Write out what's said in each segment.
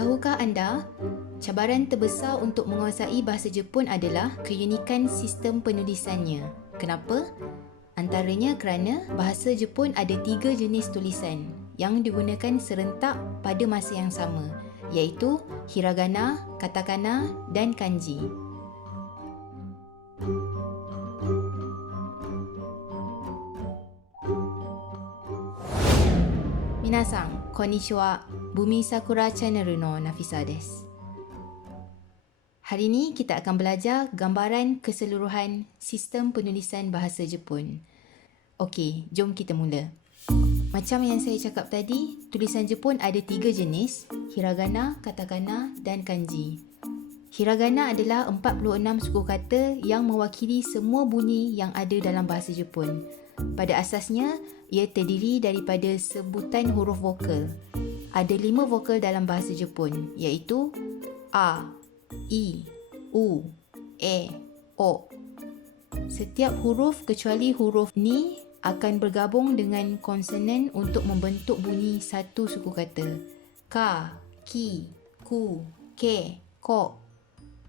Tahukah anda, cabaran terbesar untuk menguasai bahasa Jepun adalah keunikan sistem penulisannya. Kenapa? Antaranya kerana bahasa Jepun ada 3 jenis tulisan yang digunakan serentak pada masa yang sama, iaitu hiragana, katakana dan kanji. Minasan, konnichiwa. Bumi Sakura Channel no Nafisa desu. Hari ini kita akan belajar gambaran keseluruhan sistem penulisan bahasa Jepun. Okey, jom kita mula. Macam yang saya cakap tadi, tulisan Jepun ada 3 jenis, hiragana, katakana dan kanji. Hiragana adalah 46 suku kata yang mewakili semua bunyi yang ada dalam bahasa Jepun. Pada asasnya, ia terdiri daripada sebutan huruf vokal. Ada 5 vokal dalam bahasa Jepun, iaitu A, I, U, E, O. Setiap huruf kecuali huruf ni akan bergabung dengan konsonan untuk membentuk bunyi satu suku kata. Ka, ki, ku, ke, ko,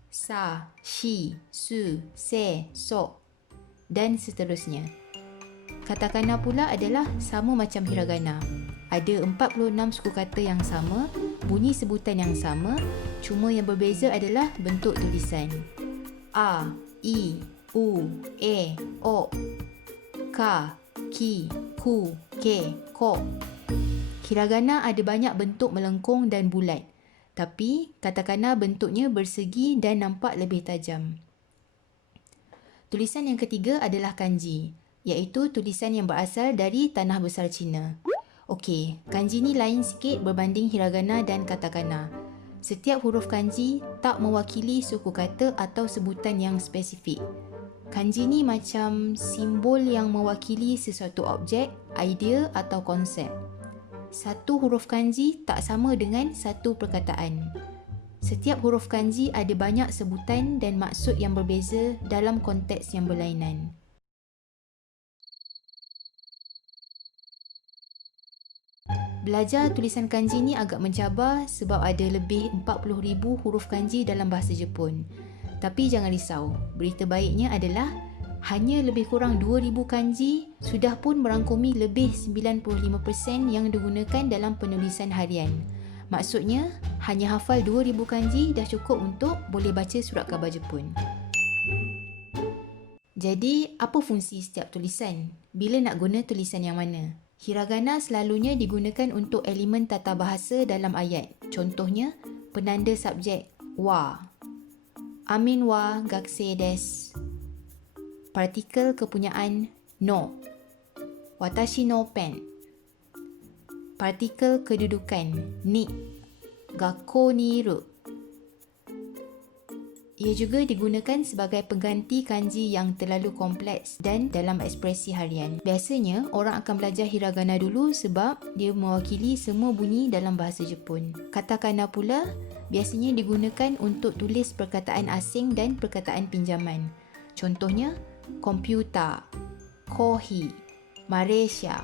sa, shi, su, se, so dan seterusnya. Katakana pula adalah sama macam hiragana. Ada 46 suku kata yang sama, bunyi sebutan yang sama, cuma yang berbeza adalah bentuk tulisan. A, I, U, E, O. Ka, ki, ku, ke, ko. Hiragana ada banyak bentuk melengkung dan bulat, tapi katakana bentuknya bersegi dan nampak lebih tajam. Tulisan yang ketiga adalah kanji, iaitu tulisan yang berasal dari tanah besar Cina. Okey, kanji ni lain sikit berbanding hiragana dan katakana. Setiap huruf kanji tak mewakili suku kata atau sebutan yang spesifik. Kanji ni macam simbol yang mewakili sesuatu objek, idea atau konsep. Satu huruf kanji tak sama dengan satu perkataan. Setiap huruf kanji ada banyak sebutan dan maksud yang berbeza dalam konteks yang berlainan. Belajar tulisan kanji ni agak mencabar sebab ada lebih 40,000 huruf kanji dalam bahasa Jepun. Tapi jangan risau, berita baiknya adalah hanya lebih kurang 2,000 kanji sudah pun merangkumi lebih 95% yang digunakan dalam penulisan harian. Maksudnya, hanya hafal 2,000 kanji dah cukup untuk boleh baca surat khabar Jepun. Jadi, apa fungsi setiap tulisan? Bila nak guna tulisan yang mana? Hiragana selalunya digunakan untuk elemen tata bahasa dalam ayat. Contohnya, penanda subjek wa. Amin wa gakusei desu. Partikel kepunyaan no. Watashi no pen. Partikel kedudukan ni. Gakkou ni iru. Ia juga digunakan sebagai pengganti kanji yang terlalu kompleks dan dalam ekspresi harian. Biasanya, orang akan belajar hiragana dulu sebab dia mewakili semua bunyi dalam bahasa Jepun. Katakana pula biasanya digunakan untuk tulis perkataan asing dan perkataan pinjaman. Contohnya, komputer, kohi, Malaysia.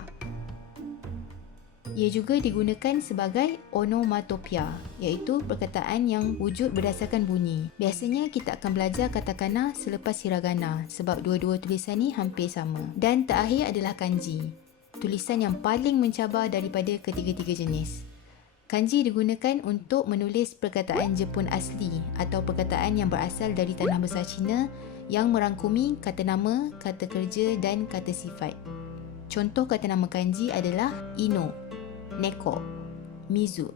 Ia juga digunakan sebagai onomatopia, iaitu perkataan yang wujud berdasarkan bunyi. Biasanya kita akan belajar katakana selepas hiragana sebab dua-dua tulisan ni hampir sama. Dan terakhir adalah kanji, tulisan yang paling mencabar daripada ketiga-tiga jenis. Kanji digunakan untuk menulis perkataan Jepun asli atau perkataan yang berasal dari tanah besar Cina yang merangkumi kata nama, kata kerja dan kata sifat. Contoh kata nama kanji adalah ino, neko, mizu.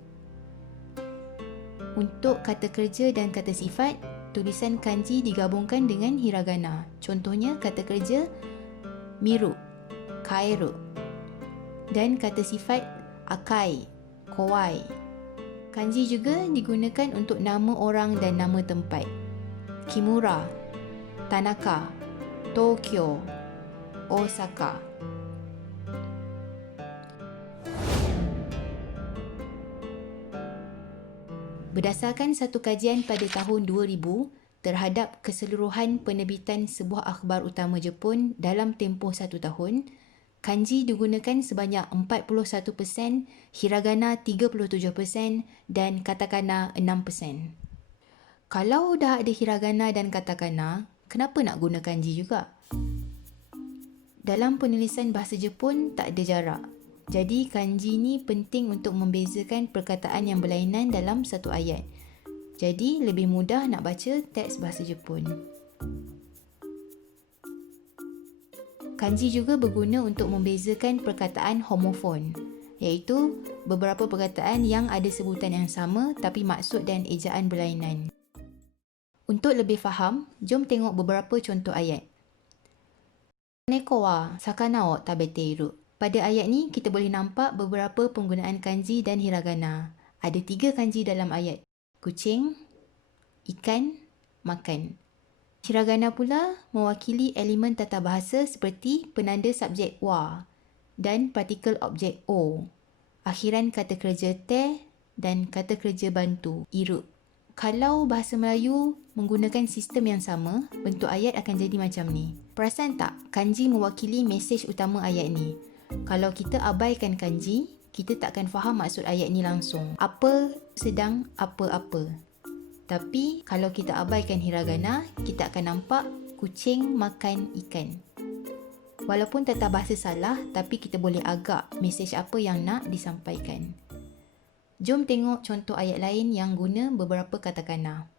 Untuk kata kerja dan kata sifat, tulisan kanji digabungkan dengan hiragana. Contohnya kata kerja miru, kaeru. Dan kata sifat akai, kowai. Kanji juga digunakan untuk nama orang dan nama tempat. Kimura, Tanaka, Tokyo, Osaka. Berdasarkan satu kajian pada tahun 2000 terhadap keseluruhan penerbitan sebuah akhbar utama Jepun dalam tempoh 1 tahun, Kanji digunakan sebanyak 41%, hiragana 37% dan katakana 6%. Kalau dah ada hiragana dan katakana, kenapa nak guna kanji juga? Dalam penulisan bahasa Jepun tak ada jarak. Jadi kanji ni penting untuk membezakan perkataan yang berlainan dalam satu ayat. Jadi lebih mudah nak baca teks bahasa Jepun. Kanji juga berguna untuk membezakan perkataan homofon, iaitu beberapa perkataan yang ada sebutan yang sama tapi maksud dan ejaan berlainan. Untuk lebih faham, jom tengok beberapa contoh ayat. Neko wa sakana o tabete iru. Pada ayat ni, kita boleh nampak beberapa penggunaan kanji dan hiragana. Ada 3 kanji dalam ayat. Kucing, ikan, makan. Hiragana pula mewakili elemen tata bahasa seperti penanda subjek wa dan partikel objek o, akhiran kata kerja te dan kata kerja bantu iru. Kalau bahasa Melayu menggunakan sistem yang sama, bentuk ayat akan jadi macam ni. Perasan tak? Kanji mewakili mesej utama ayat ni. Kalau kita abaikan kanji, kita tak akan faham maksud ayat ni langsung. Apa sedang apa-apa. Tapi kalau kita abaikan hiragana, kita akan nampak kucing makan ikan. Walaupun tata bahasa salah, tapi kita boleh agak mesej apa yang nak disampaikan. Jom tengok contoh ayat lain yang guna beberapa katakana.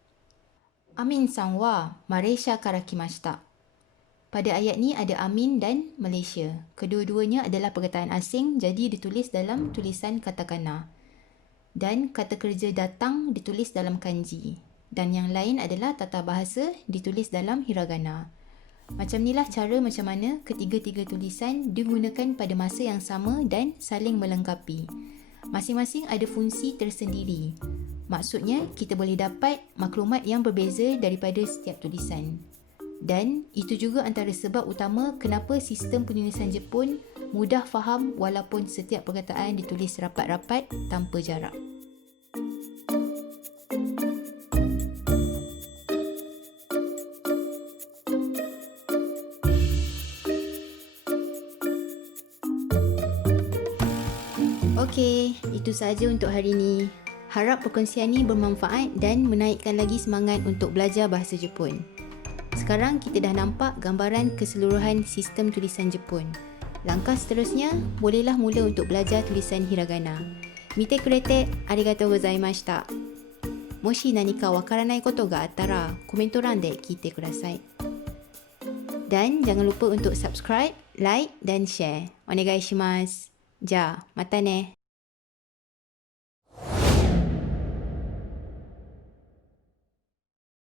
Amin-san wa Malaysia kara kimashita. Pada ayat ni ada Amin dan Malaysia. Kedua-duanya adalah perkataan asing, jadi ditulis dalam tulisan katakana. Dan kata kerja datang ditulis dalam kanji. Dan yang lain adalah tata bahasa ditulis dalam hiragana. Macam inilah cara macam mana ketiga-tiga tulisan digunakan pada masa yang sama dan saling melengkapi. Masing-masing ada fungsi tersendiri. Maksudnya, kita boleh dapat maklumat yang berbeza daripada setiap tulisan. Dan itu juga antara sebab utama kenapa sistem penulisan Jepun mudah faham walaupun setiap perkataan ditulis rapat-rapat tanpa jarak. Okey, itu sahaja untuk hari ini. Harap perkongsian ini bermanfaat dan menaikkan lagi semangat untuk belajar bahasa Jepun. Sekarang kita dah nampak gambaran keseluruhan sistem tulisan Jepun. Langkah seterusnya, bolehlah mula untuk belajar tulisan hiragana. Mite kurete arigatou gozaimashita. Moshi nanika wakaranai koto ga atta ra, komento ran de kiite kudasai. Dan jangan lupa untuk subscribe, like dan share. Onegai shimasu. Ja, mata ne.